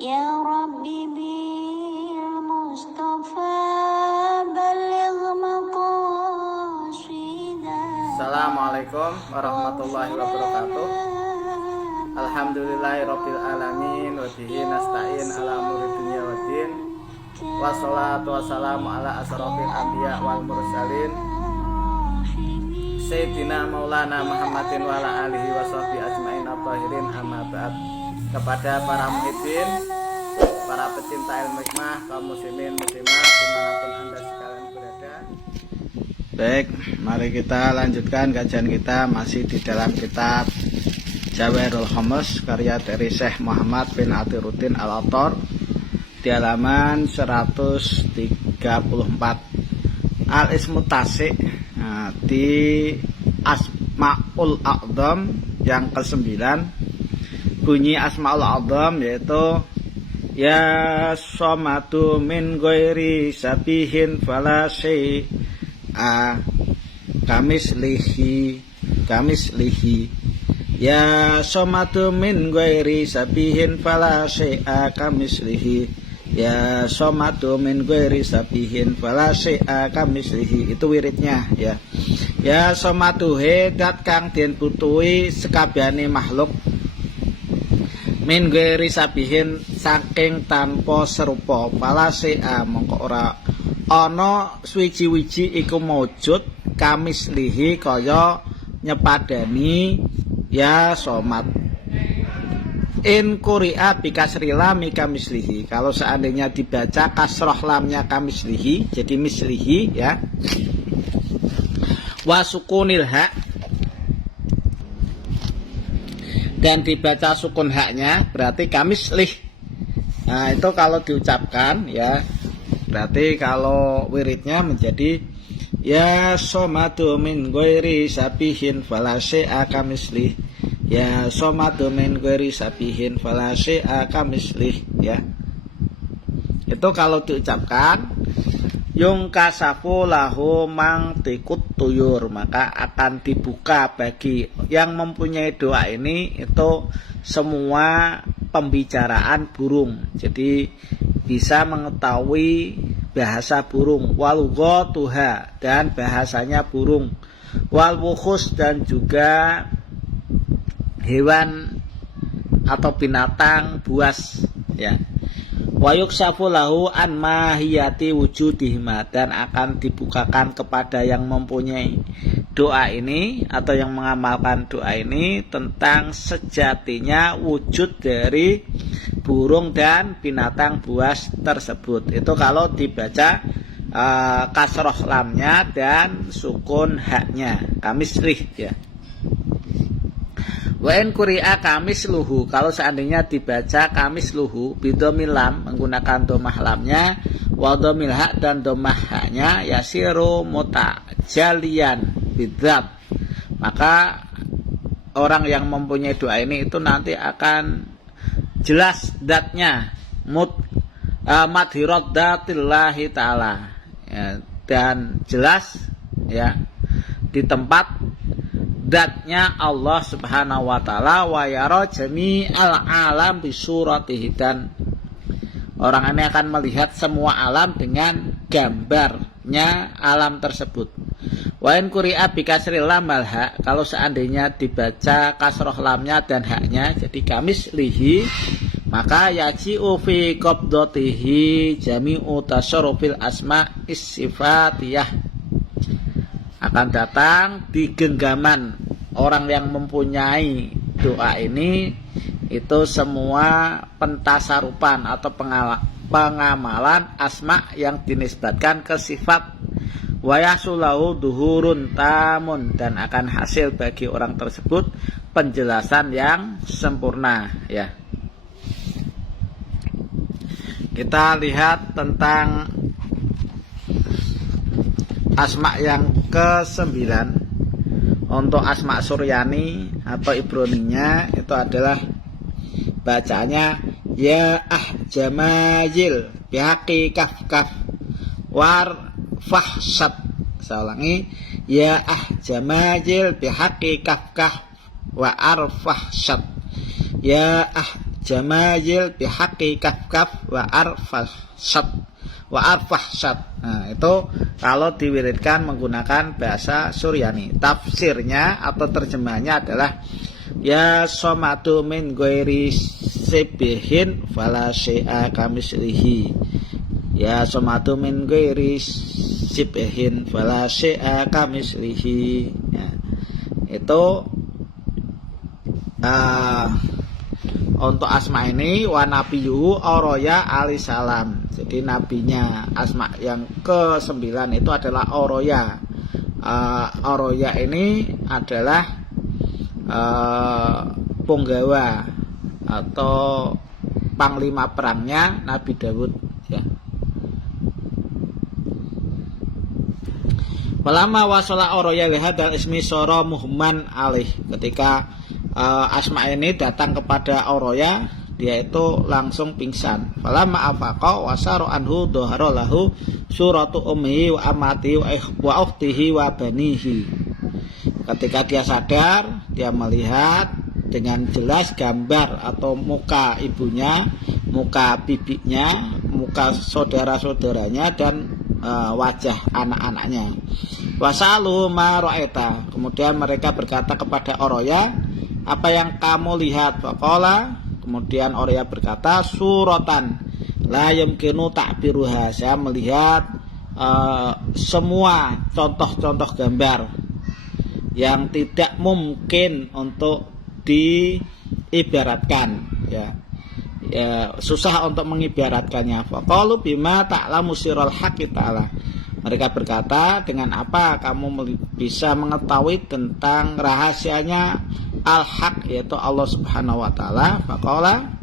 يا ربي بالمصطفى بلغ مقاصدنا. Assalamualaikum warahmatullahi wabarakatuh. Alhamdulillahirabbil alamin wa bihi nasta'in ala umuri dunya waddin. Wassalatu wassalamu ala asrofil anbiya wal mursalin Sayyidina Maulana Muhammadin wa ala alihi wa sahbihi ajmain at-tahirin, amma ba'd. Kepada para muhibbin, para pecinta ilmu hikmah, kaum muslimin muslimat dimanapun anda sekalian berada. Baik, mari kita lanjutkan kajian kita masih di dalam kitab Jawahirul Khamas karya dari Syekh Muhammad bin Athiruddin Al-Attar di halaman 134. Al-Ismu Tasik, di Asmaul A'dzam yang ke-9, bunyi Asmaul A'dzam yaitu ya somatu min ghairi sabihin fala syai'a kamislihi ya somatu min ghairi sabihin fala syai'a kamislihi ya somatu min ghairi sabihin fala syai'a kamislihi. Itu wiridnya ya. Ya somatu hedat kang den butuhi sekabehane makhluk min ghairi sabihin saking tanpa serupa fala syai'a mongko ora ana suwiji-wiji iku maujud kamislihi kaya nyepadani ya somat. In quri'a bi kasri lam kamislihi, kalau seandainya dibaca kasroh lamnya kamislihi jadi mislihi ya, wa sukunil hak, dan dibaca sukun haknya berarti kamislih. Nah itu kalau diucapkan ya, berarti kalau wiridnya menjadi ya somadu min ghairi sabihin fala syai'a kamislih ya somadu min ghairi sabihin fala syai'a kamislih ya. Itu kalau diucapkan yung kasafu lahu mang tikut tuyur, maka akan dibuka bagi yang mempunyai doa ini itu semua pembicaraan burung, jadi bisa mengetahui bahasa burung, walughatuha, dan bahasanya burung, wal wukhus, dan juga hewan atau binatang buas ya. Wa yuksafu lahu an mahiyati wujudihima, dan akan dibukakan kepada yang mempunyai doa ini atau yang mengamalkan doa ini tentang sejatinya wujud dari burung dan binatang buas tersebut. Itu kalau dibaca kasroh lamnya dan sukun haknya kamislih ya. Wa in quri'a kamisluhu, kalau seandainya dibaca kamisluhu bidomil lam menggunakan domah lamnya wa domil hak dan domah haknya yasiru mutajalian bidzat, maka orang yang mempunyai doa ini itu nanti akan jelas datnya madhirat datillahi ta'ala ya, dan jelas ya di tempat datnya Allah subhanahu wa ta'ala, wa yara jami'al alam bisuratihi, dan orang ini akan melihat semua alam dengan gambarnya alam tersebut. Wa in quri'a bi kasril lam wal ha, kalau seandainya dibaca kasroh lamnya dan haknya jadi kamislihi, maka yaji'u fi qabdatihi jami'u tasarrufil asma'is sifatiyah, akan datang di genggaman orang yang mempunyai doa ini itu semua pentasarupan atau pengamalan asma yang dinisbatkan ke sifat, wa yahsulahu duhurun tamun, dan akan hasil bagi orang tersebut penjelasan yang sempurna ya. Kita lihat tentang asma yang ke-9. Untuk asma suryani atau ibroninya itu adalah bacanya ya ahjamayil bihaqi kaf kaf war fahsat. Saya ulangi, ya ahjamayil bihaqi kaf kaf wa arfahsat. Ya jamayil bihaqqi kaf wa arfahsat. Nah, itu kalau diwiridkan menggunakan bahasa Suryani. Tafsirnya atau terjemahnya adalah ya somatu min ghairi sibihin fala syai'a kamislihi. Ya somatu min ghairi sibihin fala syai'a kamislihi. Ya, itu untuk asma ini wa nabiyyu Oroya alaihissalam. Jadi nabinya asma yang ke-9 itu adalah Oroya. Oroya ini adalah punggawa atau panglima perangnya Nabi Dawud, ya. Walama wasala Oroya lihadal ismi soro muhman alih. Ketika asma ini datang kepada Oroya, dia itu langsung pingsan. Falamma afaqa wasaru anhu dhahara lahu suratu ummihi wa amatihi wa ukhtihi wa banihi. Ketika dia sadar, dia melihat dengan jelas gambar atau muka ibunya, muka bibinya, muka saudara-saudaranya, dan wajah anak-anaknya. Wasalu ma ra'aita. Kemudian mereka berkata kepada Oroya, apa yang kamu lihat? Faqala, kemudian Oroya berkata, suratan la yumkinu ta'biruha. Saya melihat semua contoh-contoh gambar yang tidak mungkin untuk diibaratkan, ya, susah untuk mengibaratkannya. Faqalu bima ta'lamu sirral haqqi ta'ala. Mereka berkata, dengan apa kamu bisa mengetahui tentang rahasianya al-haq, yaitu Allah Subhanahu wa taala? Faqala,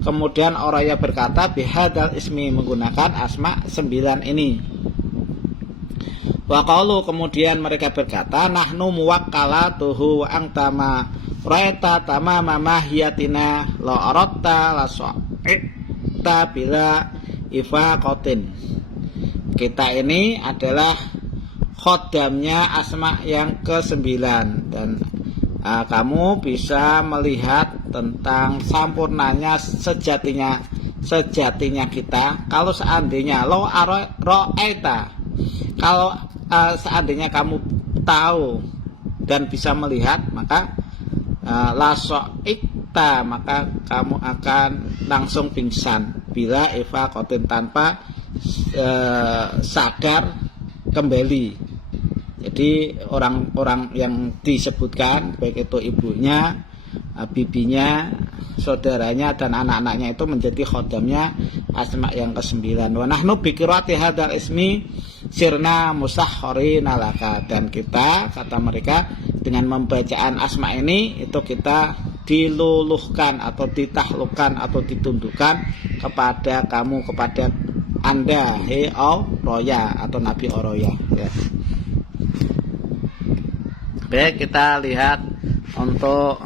kemudian Oroya berkata, bihadal ismi, menggunakan asma 9 ini. Waqalu, kemudian mereka berkata, nahnu muwakkalatuhu wa angtama raita tamama mahiyatina la aratta la sa'ita bila ifaqatin. Kita ini adalah khodamnya asma yang ke-9, dan kamu bisa melihat tentang sampurnanya sejatinya kita kalau seandainya lo ra'aita, kalau seandainya kamu tahu dan bisa melihat, maka laso'ikta, maka kamu akan langsung pingsan bila Eva kotin, tanpa sadar kembali. Jadi orang-orang yang disebutkan, baik itu ibunya, bibinya, saudaranya, dan anak-anaknya, itu menjadi khodamnya asma yang ke-9. Wa nahnu bi qiraati hadzal ismi sirna musahharina laka. Dan kita, kata mereka, dengan membacaan asma ini, itu kita diluluhkan atau ditahlukkan atau ditundukkan kepada kamu, kepada Anda, hei Oroya atau Nabi Oroya, ya. Baik, kita lihat untuk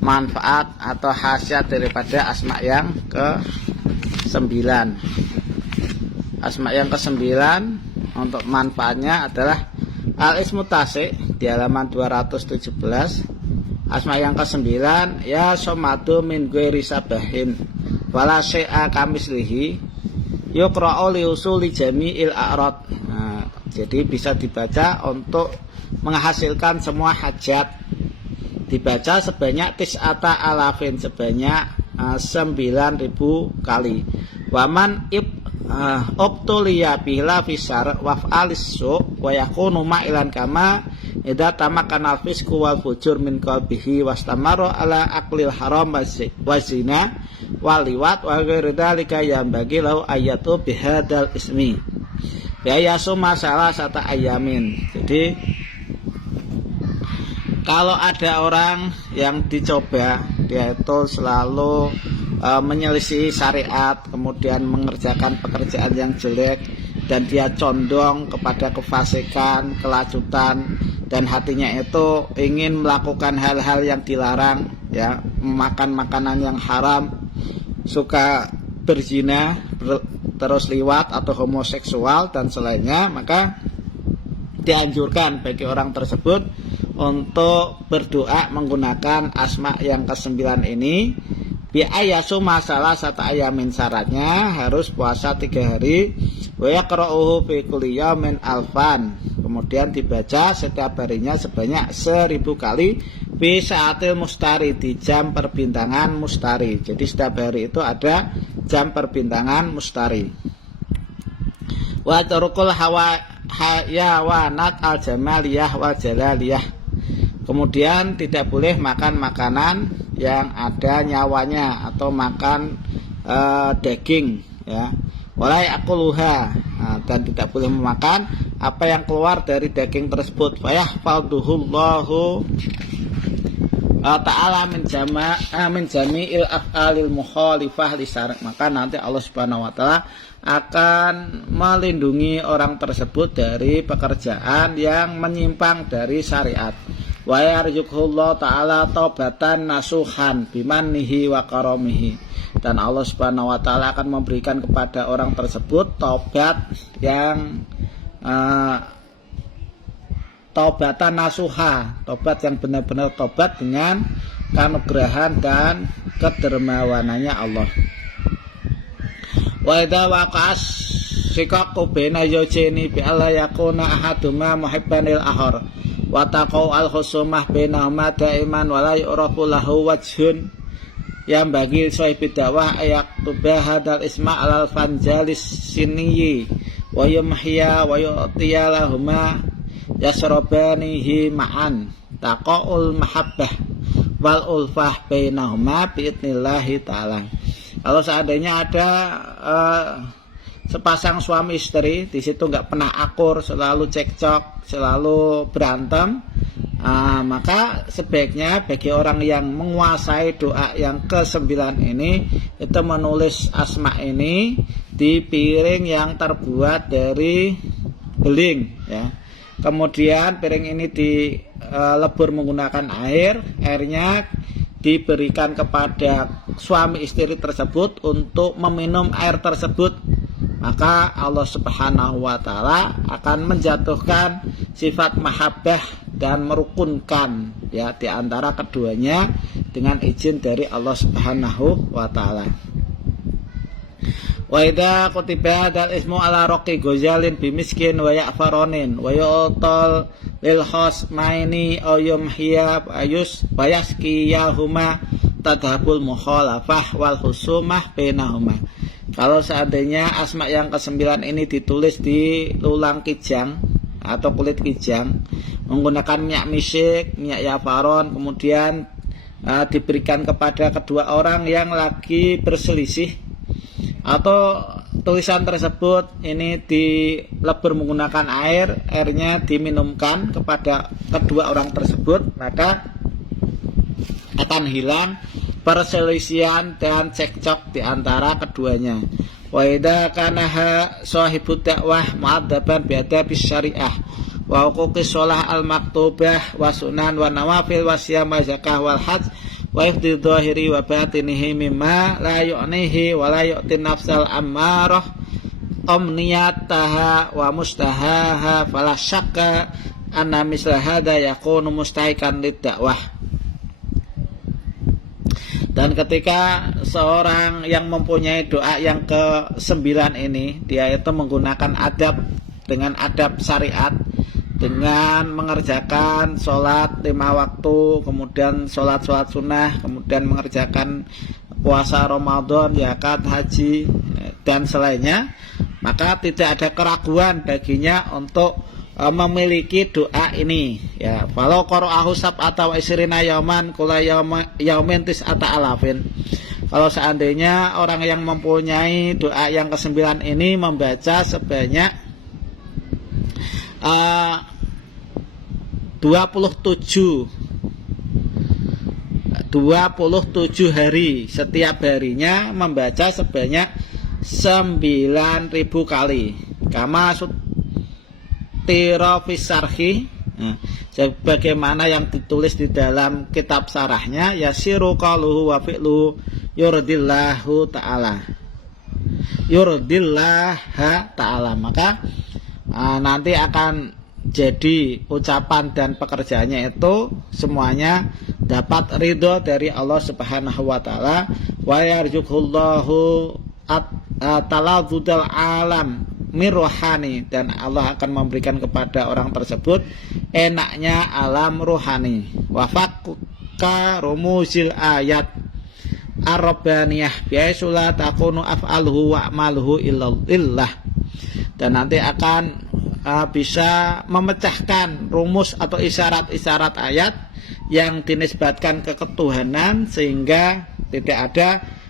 manfaat atau khasiat daripada asma yang ke-9. Asma yang ke-9 untuk manfaatnya adalah al-ismu tasi di halaman 217. Asma yang ke-9, ya somadu min ghairi sabahin wala syai'a kamislihi yuqra'u li usuli jami'il a'rad. Nah, jadi bisa dibaca untuk menghasilkan semua hajat. Dibaca sebanyak tis'ata alafin, sebanyak 9.000 kali. Waman ubtuliya bihla fisar waf'alis su wa yakunu ma'ilan kama idza tamakkana al-fisqu wal fujur min qalbihi wastamara ala aqlil haram wazina waliwat wa ghairi dzalika yang bagi lau ayatu bihadal ismi biayasu masalah sata ayamin. Jadi kalau ada orang yang dicoba, dia itu selalu menyelisih syariat, kemudian mengerjakan pekerjaan yang jelek, dan dia condong kepada kefasikan, kelacutan, dan hatinya itu ingin melakukan hal-hal yang dilarang, ya, memakan makanan yang haram, suka berzina, terus liwat atau homoseksual dan selainnya, maka dianjurkan bagi orang tersebut untuk berdoa menggunakan asma yang ke-9 ini, bi ayasuma salah satu ayamin, syaratnya harus puasa 3 hari. Wa yaqra'uhu fi kulli yawmin alfan, kemudian dibaca setiap harinya sebanyak 1000 kali fi saatil mustari, di jam perbintangan mustari. Jadi setiap hari itu ada jam perbintangan mustari. Wa turukul hayawanat al jamaliyah wal jalaliyah, kemudian tidak boleh makan makanan yang ada nyawanya atau makan daging, ya. Walai akuluha, dan tidak boleh memakan apa yang keluar dari daging tersebut. Fayahfaduhullahu ta'ala min jami'il af'alil mukhalifah li syari', maka nanti Allah Subhanahu wa taala akan melindungi orang tersebut dari pekerjaan yang menyimpang dari syariat. Wa yarzuqullahu ta'ala taubatan nasuhan bimannihi wa karamihi, dan Allah Subhanahu wa taala akan memberikan kepada orang tersebut taubat yang taubatan nasuha, taubat yang benar-benar taubat dengan kanugrahan dan kedermawanannya Allah. Wa idza waqas shiqaqu baina zawjaini bi alla yakuna ahaduma muhibbanil akhar wa taqau al khusumah bainahuma daiman wa la yu'rafu lahu wajhun yang bagi sahib dakwah ayak tubah hadal isma alal fanjalis siniyi wa yumhiya wa yu'tiya lahuma yasrabanihi ma'an taqaul mahabbah wal ulfah bainahuma biidnillahi ta'ala. Kalau seandainya ada sepasang suami istri, di situ nggak pernah akur, selalu cekcok, selalu berantem, maka sebaiknya bagi orang yang menguasai doa yang ke-9 ini, itu menulis asma ini di piring yang terbuat dari beling, ya. Kemudian piring ini dilebur menggunakan airnya diberikan kepada suami istri tersebut untuk meminum air tersebut, maka Allah Subhanahu wa taala akan menjatuhkan sifat mahabbah dan merukunkan, ya, di antara keduanya dengan izin dari Allah Subhanahu wa taala. Wa idza kutiba dal ismu ala raqi gozalin bimiskin wa ya'faronin wa yu'tal lil khosmaini aw yumhiya ayus bayaskiyahuma tadhabul mukhalafah wal husumah bainahuma. Kalau seandainya asma yang ke-9 ini ditulis di lulang kijang atau kulit kijang menggunakan minyak misik, minyak yafaron, kemudian diberikan kepada kedua orang yang lagi berselisih, atau tulisan tersebut ini dilebur menggunakan airnya diminumkan kepada kedua orang tersebut, maka akan hilang perselisihan dan cekcok di antara keduanya. Wa idza kana sahibud dakwah mu'adzaban bi adabis syariah wa huquqis shalah al maktubah wa sunan wa nawafil wa siyam wa zakah wal hajj wa ifdi dhahiri wa batinihi mimma la yu'nihi wa la yu'ti nafsal ammarah omniyataha wa mustahaha fala syakka anna misla hadha yakunu mustahikan lid dakwah. Dan ketika seorang yang mempunyai doa yang ke-9 ini, dia itu menggunakan adab dengan adab syariat, dengan mengerjakan sholat 5 waktu, kemudian sholat sunnah, kemudian mengerjakan puasa Ramadan, zakat, haji, dan selainnya, maka tidak ada keraguan baginya untuk memiliki doa ini, ya. Walau qara'ahu sab'ata wa isrina yauman kula yaumin tis'ata alafin. Kalau seandainya orang yang mempunyai doa yang ke-9 ini membaca sebanyak 27 hari, setiap harinya membaca sebanyak 9.000 kali. Kama tirofis sarhi, sebagaimana yang ditulis di dalam kitab sarahnya, yasiru qaluhu wa fi'luhu yurdillahu ta'ala, yurdillaha ta'ala, maka nanti akan jadi ucapan dan pekerjaannya itu semuanya dapat ridho dari Allah Subhanahu wa taala. wa yarzuqullahu taladzudal alam mirrohani, dan Allah akan memberikan kepada orang tersebut enaknya alam rohani. Wa fakka rumuzil ayat ar-rabbaniyah bihaitsu la takunu af'aluhu wa amaluhu illallah, dan nanti akan bisa memecahkan rumus atau isyarat-isyarat ayat yang dinisbatkan ke ketuhanan, sehingga tidak ada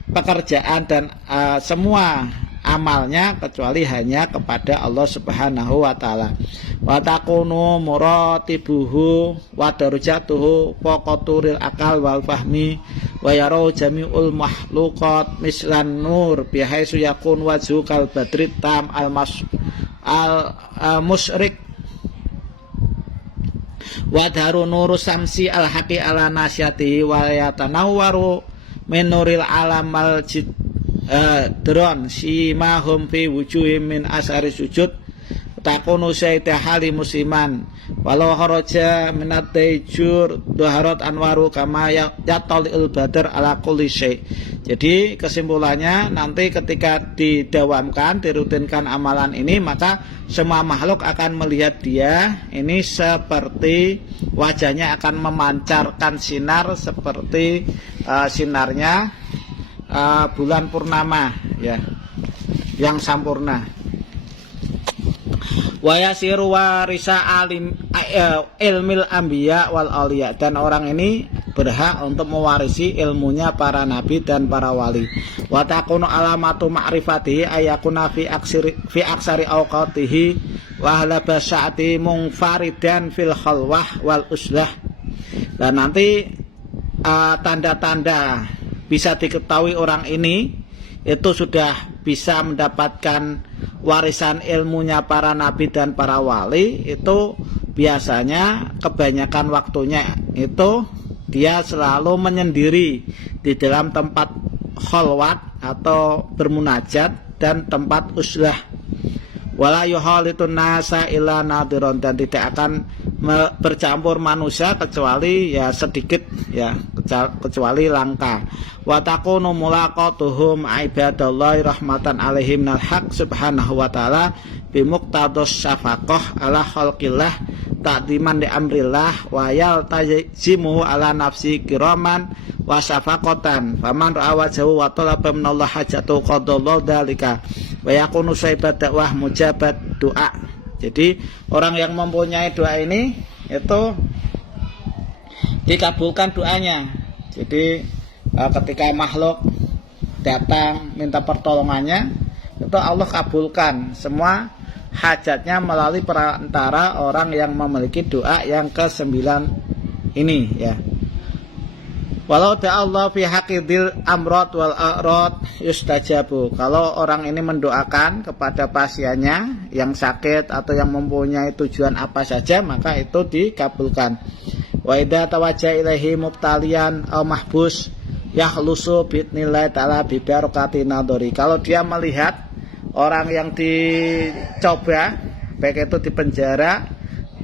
pekerjaan dan semua amalnya kecuali hanya kepada Allah Subhanahu wa taala. Wa takunu muratibuhu wa darajatuhu faqaturil akal wal fahmi wa yarau jami'ul makhluqat mislan nur bihaitsu yakun wajhu kal badrit tam al musyrik wa daru nuru samsi al haqi ala nasyatihi wa yatanawwaru min nuril alam al dron simahum fi wujuhim min asari sujud takunu sayyidah hali musliman walau kharaja minat tayjur duharat anwaru kama yatalil badar ala kulli syai. Jadi kesimpulannya, nanti ketika didawamkan, dirutinkan amalan ini, maka semua makhluk akan melihat dia ini seperti wajahnya akan memancarkan sinar seperti sinarnya bulan purnama, ya, yang sampurna. Wa yasiru warisa ilmil anbiya wal auliya, dan orang ini berhak untuk mewarisi ilmunya para nabi dan para wali. Wa takunu alamatu ma'rifatihi ayakuna fi aksari awqatihi wa halaba sa'ati munfaridan fil khalwah wal uslah. Dan nanti tanda-tanda bisa diketahui orang ini itu sudah bisa mendapatkan warisan ilmunya para nabi dan para wali, itu biasanya kebanyakan waktunya itu dia selalu menyendiri di dalam tempat khalwat atau bermunajat dan tempat uslah. Wala yuhalitun nasa illa nadiron, dan tidak akan bercampur manusia kecuali ya sedikit, ya, kecuali langka. Wa takunu mulaqatuhum ibadallahi rahmatan alaihim nal haq subhanahu wa ta'ala bimuqtados syafaqah ala khalqillah ta'diman li amrillah wa yaltazimuhu ala nafsi kiraman wa syafaqatan faman ra'a wajhahu wa talaba minallah hajatu qadallahu dzalika wa yakunu saibat dakwah mujabat doa. Jadi orang yang mempunyai doa ini itu dikabulkan doanya. Jadi ketika makhluk datang minta pertolongannya, itu Allah kabulkan semua hajatnya melalui perantara orang yang memiliki doa yang ke-9 ini, ya. Walau Allah fi haqidil amrad wal a'rad yustajabu. Kalau orang ini mendoakan kepada pasiennya yang sakit atau yang mempunyai tujuan apa saja, maka itu dikabulkan. Wa idza tawajjaha ilaihi mubtaliyan aw mahbus yakhlusu bi'idznillah ta'ala bi barakati nadhari. Kalau dia melihat orang yang dicoba, baik itu di penjara,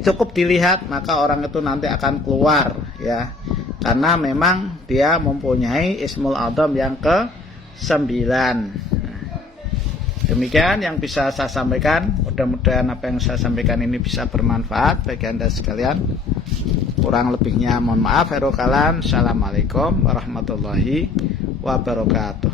cukup dilihat, maka orang itu nanti akan keluar, ya. Karena memang dia mempunyai Ismul Adzam yang ke-9. Demikian yang bisa saya sampaikan. Mudah-mudahan apa yang saya sampaikan ini bisa bermanfaat bagi Anda sekalian. Kurang lebihnya mohon maaf. Assalamualaikum warahmatullahi wabarakatuh.